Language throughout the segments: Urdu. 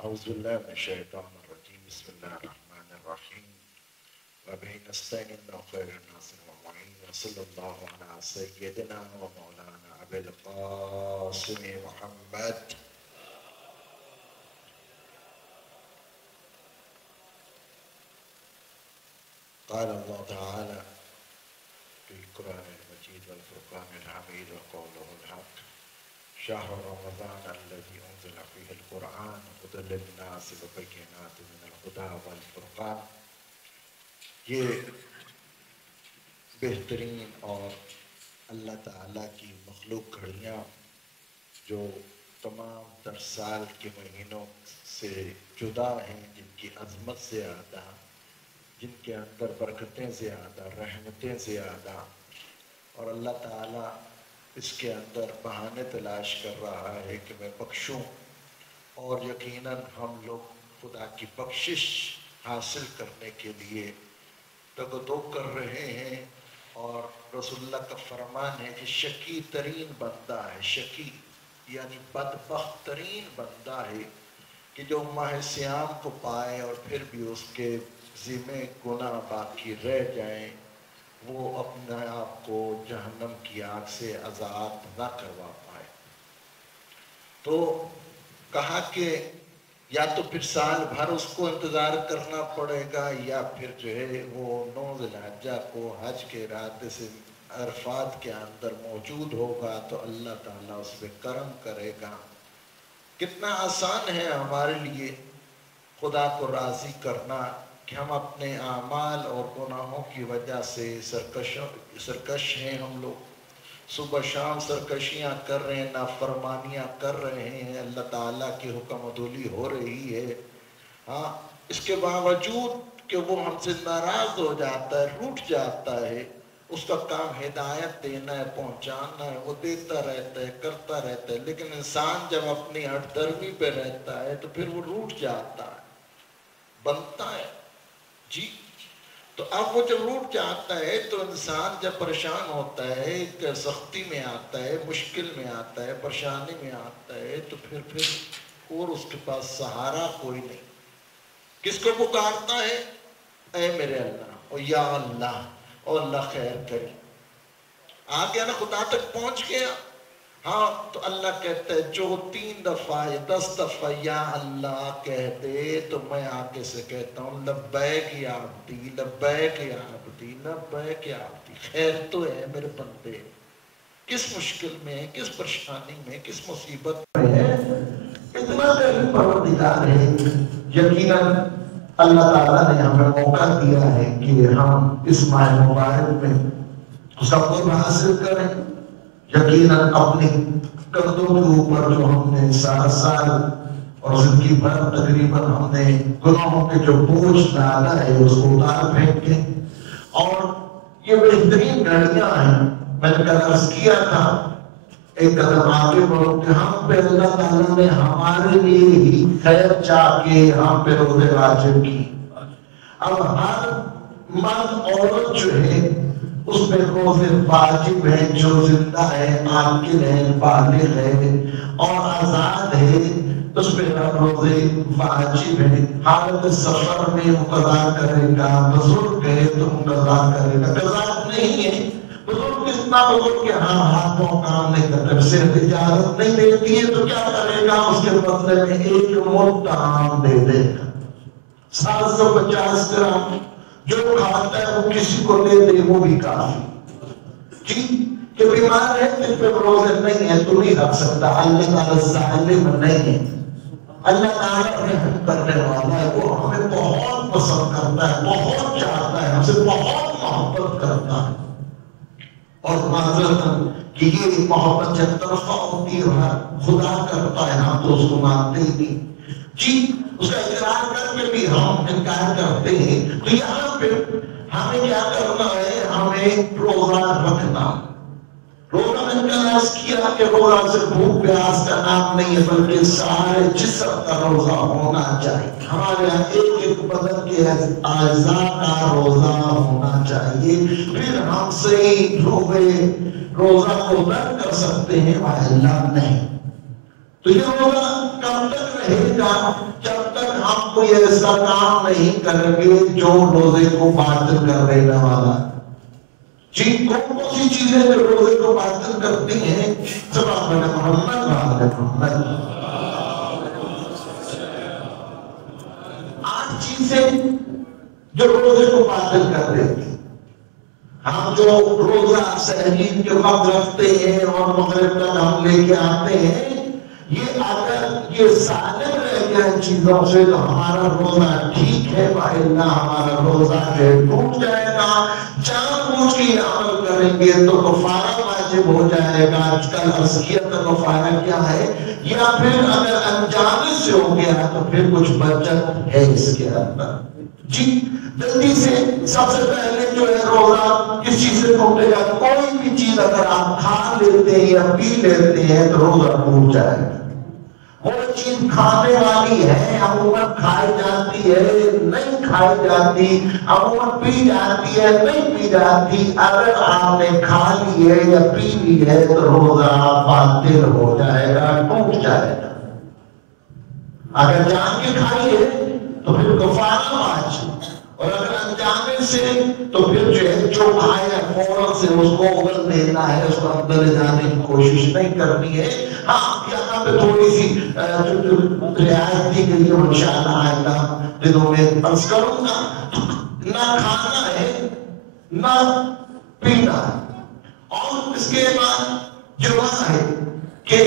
أعوذ بالله من الشيطان الرجيم بسم الله الرحمن الرحيم وبه نستعين خير الناس والمعين وصلى الله على سيدنا ومولانا أبي القاسم محمد. قال الله تعالى في القرآن المجيد والفرقان الحميد وقوله الحق شهر رمضان الذي أنزل فيه القرآن هدى للناس وبينات من الهدى والفرقان. یہ بہترین اور اللہ تعالیٰ کی مخلوق گھڑیاں جو تمام تر سال کے مہینوں سے جدا ہیں، جن کی عظمت زیادہ، جن کے اندر برکتیں زیادہ، رحمتیں زیادہ، اور اللہ تعالیٰ اس کے اندر بہانے تلاش کر رہا ہے کہ میں بخشوں، اور یقیناً ہم لوگ خدا کی بخشش حاصل کرنے کے لیے تگ و دو کر رہے ہیں. اور رسول اللہ کا فرمان ہے کہ شقی ترین بندہ ہے، شقی یعنی بدبخت ترین بندہ ہے کہ جو ماہ سیام کو پائے اور پھر بھی اس کے ذمہ گناہ باقی رہ جائیں، وہ اپنے آپ کو جہنم کی آگ سے آزاد نہ کروا پائے. تو کہا کہ یا تو پھر سال بھر اس کو انتظار کرنا پڑے گا، یا پھر جو ہے وہ 9 ذی الحجہ کو حج کے ارادے سے عرفات کے اندر موجود ہوگا تو اللہ تعالیٰ اس پہ کرم کرے گا. کتنا آسان ہے ہمارے لیے خدا کو راضی کرنا کہ ہم اپنے اعمال اور گناہوں کی وجہ سے سرکش ہیں. ہم لوگ صبح شام سرکشیاں کر رہے ہیں، نافرمانیاں کر رہے ہیں، اللہ تعالیٰ کی حکم عدولی ہو رہی ہے. ہاں، اس کے باوجود کہ وہ ہم سے ناراض ہو جاتا ہے، روٹھ جاتا ہے. اس کا کام ہدایت دینا ہے، پہنچانا ہے، وہ دیتا رہتا ہے، کرتا رہتا ہے. لیکن انسان جب اپنی ہٹ درمی پہ رہتا ہے تو پھر وہ روٹھ جاتا ہے، بنتا ہے. جی تو اب وہ جب روٹ جاتا ہے تو انسان جب پریشان ہوتا ہے، سختی میں آتا ہے، مشکل میں آتا ہے، پریشانی میں آتا ہے، تو پھر اور اس کے پاس سہارا کوئی نہیں. کس کو پکارتا ہے؟ اے میرے اللہ، او یا اللہ، او اللہ خیر کری. آ گیا نا، خدا تک پہنچ گیا. ہاں تو اللہ کہتا ہے جو 3 دفعہ یا 10 دفعہ یا اللہ کہہ دے تو میں آگے سے کہتا ہوں لبیک یا عبدی، لبیک یا عبدی، لبیک یا عبدی. خیر تو ہے میرے بندے، کس مشکل میں، کس پریشانی میں، کس مصیبت میں ہے، اتنا قریب پروردگار ہے. یقیناً اللہ تعالیٰ نے ہمیں موقع دیا ہے کہ ہم اس ماہ مبارک میں ثواب حاصل کریں. یقیناً اپنی قدموں کے اوپر جو ہم نے سارا سال اور زندگی بھر تقریباً ہم نے گناہوں کے جو بوجھ ڈالا ہے اس کو اتار پھینکے. اور یہ بہترین گھڑیاں ہیں. میں نے کل عرض کیا تھا ایک قدم آگے بڑھو کہ ہم پہ اللہ تعالیٰ نے ہمارے لیے ہی خیر چاہ کے ہم پہ روزے واجب کی. اب ہر مرد عورت جو ہے اس پہ روزے واجب ہے، جو زندہ ہے، عاقل ہے، بالغ ہے اور آزاد ہے، اس پہ روزے واجب ہے. حالت سفر میں وہ قضا کرے گا، بزرگ ہے تو وہ قضا کرے گا. قضا نہیں ہے بزرگ، اتنا بزرگ کہ ہاں ہاتھوں کام نہیں کرتے، صرف اجازت نہیں دیتی ہے تو کیا کرے گا؟ اس کے بدلے میں 1 مد آم دے دے گا، 750 گرام. جو کھاتا ہے وہ کسی کو دے دے وہ بھی کافی. جی کہ بیمار ہے تجھ پہ روزے نہیں ہے تو نہیں رکھ سکتا. اللہ تعالیٰ ظالم نہیں ہے، اللہ تعالیٰ رحم کرنے والا ہے. وہ ہمیں بہت پسند کرتا ہے، بہت چاہتا ہے، ہم سے بہت محبت کرتا ہے. اور معذرت کہ یہ محبت جب طرفہ ہوتی ہے خدا کرتا ہے، ہم تو اس کو مانتے ہی نہیں. جی اس کا اقرار کر کے بھی ہم انکار کرتے ہیں. تو یہاں پہ ہمیں کیا کرنا ہے؟ ہمیں روزہ رکھنا. روزہ میں نے عرض کیا کہ روزہ صرف بھوک پیاس کا نام نہیں ہے بلکہ سارے جسم کا روزہ ہونا چاہیے. ہمارے یہاں ایک بدن کے اعضاء کا روزہ ہونا چاہیے. پھر ہم صحیح روزہ کو رد کر سکتے ہیں، اللہ نہیں. تو یہ روزہ کب تک رہے رہے گا جب تک ہم کوئی ایسا کام نہیں کریں گے جو روزے کو باطل کر دینے والا ہے۔ جی کون سی چیزیں جو روزے کو باطل کرتی ہیں؟ سب آپ نے محمد آٹھ چیزیں جو روزے کو باطل کر دیتی ہیں۔ ہم جو روزہ سحری کے وقت رکھتے ہیں اور مغرب تک ہم لے کے آتے ہیں، یہ اگر یہ سالم رہ گیا ان چیزوں سے تو ہمارا روزہ ٹھیک ہے، وَإِلَّا ہمارا روزہ جو ٹوٹ جائے گا۔ جان بوجھ کے عمل کریں گے تو کفارہ واجب ہو جائے گا۔ آج کل عصیت کا کفارہ کیا ہے؟ یا پھر اگر انجانے سے ہو گیا تو پھر کچھ بچت ہے اس کے اندر۔ جی جلدی سے سب سے پہلے جو ہے روزہ کس چیز سے ٹوٹے گا؟ کوئی بھی چیز اگر آپ کھا لیتے ہیں یا پی لیتے ہیں تو روزہ ٹوٹ جائے گا۔ وہ چیز کھانے والی ہے، عموماً کھائی جاتی ہے، نہیں کھائی جاتی، عموماً پی جاتی ہے، نہیں پی جاتی۔ اگر آپ نے کھا لی ہے یا پی لی ہے تو روزہ باطل ہو جائے گا، ٹوٹ جائے گا۔ اگر جان کے کھائی ہے تو پھر کفارہ واجب، اور اگر انجانے سے تو پھر جو ہے جو کھایا فوراً سے اس کو اگل دینا ہے، اس کو اندر جانے کی کوشش نہیں کرنی ہے۔ ہاں یہاں پہ تھوڑی سی رعایت دی گئی ہے، انشاءاللہ آئندہ دنوں میں عرض کروں گا۔ نہ کھانا ہے نہ پینا ہے، اور اس کے بعد جو ہے کہ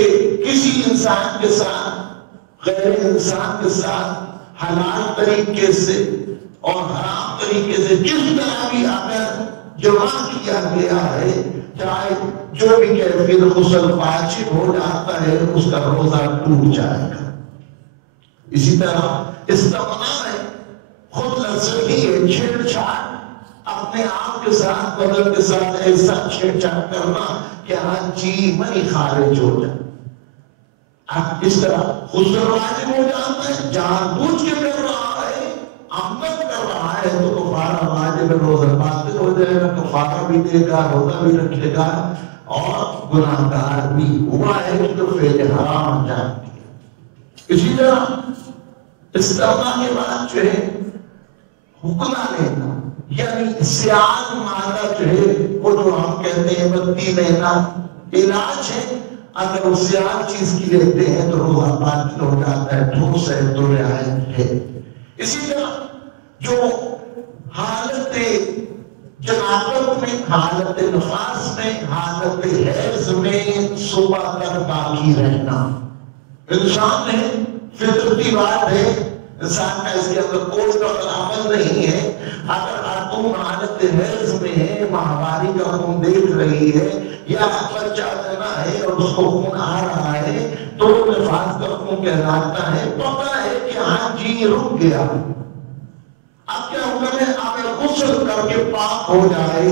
کسی انسان کے ساتھ غیر انسان کے ساتھ حلال طریقے سے اور حرام طریقے سے جس طرح بھی اگر جمع کیا گیا ہے، چاہے جو بھی کیفیت غسل واجب ہو جاتا ہے، اس کا روزہ ٹوٹ جائے گا۔ اسی طرح استمنا ہے، خود لذت ہے، چھیڑ چھاڑ اپنے آپ کے ساتھ بدن کے ساتھ ایسا چھیڑ چھاڑ کرنا کہ ہاں جی میں خارج ہو جائے، اس طرح غسل واجب ہو جاتا ہے، جان بوجھ کے کر رہا ہے، عمد کر رہا ہے تو کفارہ واجب ہے، روزہ باطل ہو جائے گا، کفارہ بھی دے گا، روزہ بھی رکھے گا، اور گناہ گار بھی ہوا ہے کہ تو فعل حرام جانتی ہے۔ اسی طرح استمنا کے بعد جو ہے حکمہ لینا، یعنی سیاہ مادہ جو ہے وہ جو ہم کہتے ہیں بتی لینا، علاج ہے۔ اگر وہ سیاہ چیز کی لیتے ہیں تو روزہ باطل ہو جاتا ہے، ٹھوس ہے تو رعایت ہے۔ اسی طرح جو حالت جنابت میں، حالت نفاس میں، حالت حیض میں صبح تک باقی رہنا، انسان ہے، فطرتی بات ہے، انسان کا اس کے اندر کوئی عمل نہیں ہے۔ اگر خاتون حالت حیض میں ہے، ماہواری کا خون دیکھ رہی ہے، یا بچہ دینا ہے اور اس کو خون آ رہا ہے تو نفاس کا خون کہلاتا ہے، پتہ ہے کہ ہاں جی رک گیا، اب کیا حکم ہے؟ اگر غسل کر کے پاک ہو جائے،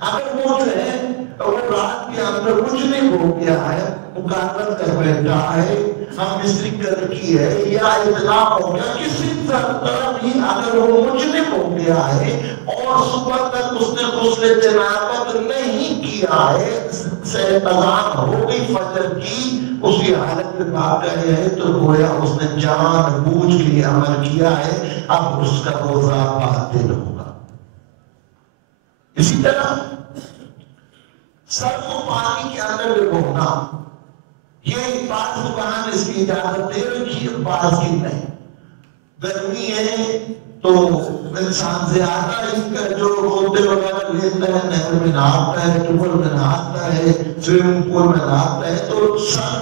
اگر وہ جو ہے وہ رات کے اندر مجنب ہو گیا ہے، مقابلت کر بیٹھا ہے، ہم مستری کر کی ہے، یا اطلاع ہو گیا کسی طرح بھی، اگر وہ مجنب ہو گیا ہے اور صبح تک اس نے غسل جنابت نہیں کیا ہے، سے اذان ہو گئی فجر کی، اسی حالت میں واقع ہے تو گویا اس نے جان بوجھ کے عمل کیا ہے، اب اس کا روزہ باطل ہوگا۔ اسی طرح سر کو پانی کے اندر ڈبونا، یہ بعض فقہاء نے اس کی اجازت دے رکھی ہے، بعض کی نہیں۔ گرمی ہے تو انسان زیادہ اس کا جو غوطے وغیرہ لیتا ہے، نہر میں نہاتا ہے، ٹیوبویل میں نہاتا ہے، سوئمنگ پول میں نہاتا ہے، تو سر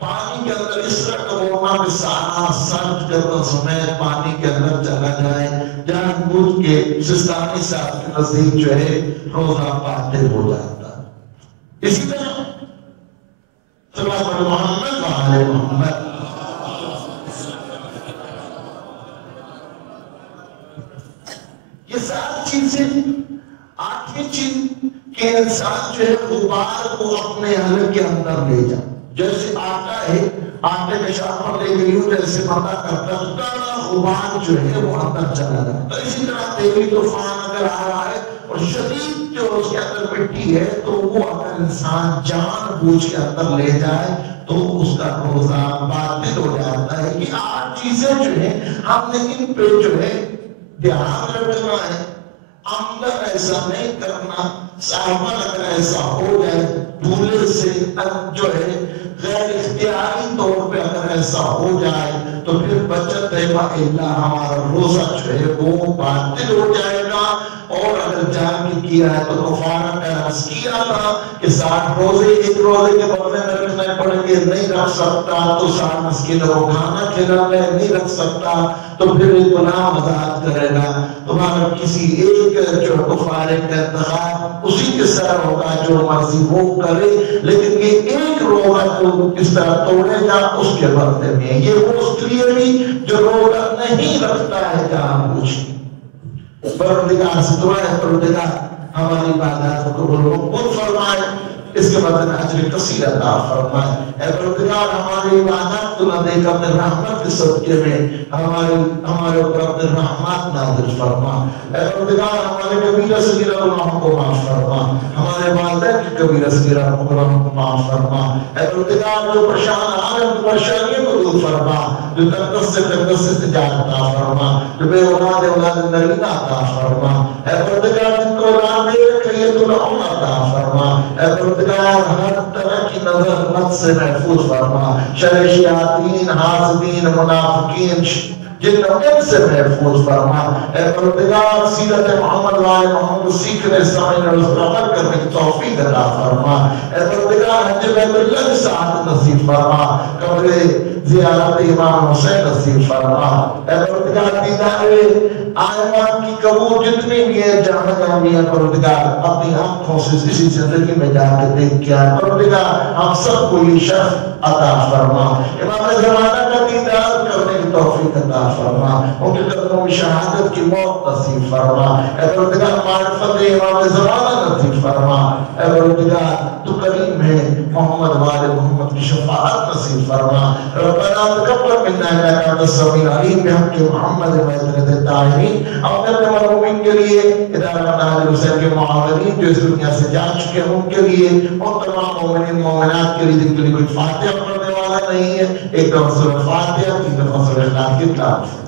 پانی کے اندر اس طرح ڈبونا کہ سارا سر گردن سمیت پانی کے اندر چلا جائے، جان بوجھ کے سستانی صاحب کے نزدیک جو ہے روزہ باطل ہو جاتا ہے۔ اسی طرح صلی محمد وعلی محمد، یہ ساری چیزیں۔ آٹھویں چیز کہ انسان جو ہے غبار کو اپنے حلق کے اندر لے جائے، جیسے آٹا ہے، آٹے میں شاپر لے گئی ہوں، جیسے پتہ کرتا ہے غبار جو ہے وہ اندر چلا جاتا ہے۔ اسی طرح تیلی طوفان اگر آ رہا ہے اور شدید جو اس کے اندر مٹی ہے تو وہ اگر انسان جان بوجھ کے اندر لے جائے تو اس کا روزہ باطل ہو جاتا ہے۔ کہ چیزیں جو ہیں ہم نے ان پہ جو ہے دھیان رکھنا ہے. عمدن ایسا نہیں کرنا. صحابہ اگر ایسا ہو جائے بھولے سے جو ہے غیر اختیاری طور پہ اگر ایسا ہو جائے تو پھر بچت ہے اللہ ہمارا روزہ جو ہے وہ باطل ہو جائے گا. اور اگر جان کے کیا ہے تو کفارہ کا عرض کیا تھا کہ 60 روزے ایک روزے کے بدلے میں رکھنے پڑیں گے, نہیں رکھ سکتا تو 60 مسکینوں کو کھانا کھلانا ہے, نہیں رکھ سکتا تو پھر ایک غلام آزاد کرے گا. تمہارا کسی ایک جو کفارے کا انتخاب اسی کے سر ہوگا, جو مرضی وہ کرے, لیکن یہ ایک روزہ کو اس طرح توڑے گا اس کے بدلے میں. یہ وہ اس کے لیے بھی جو روزہ نہیں رکھتا ہے جہاں پوچھ پروردگار سے دعا ہے پروردگار ہماری عبادات کو قبول فرمائے, اس کے بدلے میں اجر کثیر عطا فرمائے. اے پروردگار ہماری عبادات کو نہ دیکھ اپنے رحمت کے صدقے میں ہمارے اوپر اپنے رحمت نازل فرما. اے پروردگار ہمارے کبیرہ صغیرہ گناہوں کو معاف فرما, ہمارے والدین کی کبیرہ صغیرہ گناہوں کو معاف فرما. اے پروردگار جو پریشان عالم پریشانیوں کو دور فرما, جو تنگس سے تجارت عطا فرما, جو بے اولاد نرینہ عطا فرما. اے پروردگار جن کو اولاد دے رکھی ہے تو لعن عطا فرما. اے پروردگار ہر طرح کی نظر بد سے محفوظ فرما, شر شیاطین, حاسدین, منافقین, جن ان سے محفوظ فرما. اے پروردگار سیرت محمد وآل محمد سیکھنے سمجھنے اور اس پر عمل کرنے کی توفیق عطا فرما. اے پروردگار حج بیت اللہ کی سعادت نصیب فرما, قبر زیارت امام حسین نصیب فرما. اے پروردگار دیدار آئمان کی قبول جتنی بھی ہے جہاں بھی ہے پروردگار اپنی آنکھوں سے اسی زندگی میں جا کے دیکھ کیا ہے. پروردگار ہم سب کو یہ شرف عطا فرما. امام زمانہ کا دیدار کرنے کی توفیق عطا فرما, ان کے قدموں میں شہادت کی موت نصیب فرما. اے پروردگار معرفت امام زمانہ نصیب فرما. اے پروردگار تو کریم ہے, محمد وآل محمد کی شفاعت نصیب فرما. ربنا تقبل منا انک انت السمیع العلیم بحق محمد وعترۃ الطاہرین. اپنے مرحومین کے لیے, ادارہ منہاج حسین کے معاونین جو اس دنیا سے جا چکے ہیں ان کے لیے, اور تمام مومنین مومنات کے لیے جن کے لیے کوئی فاتحہ پڑھنے والا نہیں ہے, ایک دفعہ سورۃ فاتحہ, 3 دفعہ سورۃ اخلاص کی تلاوت.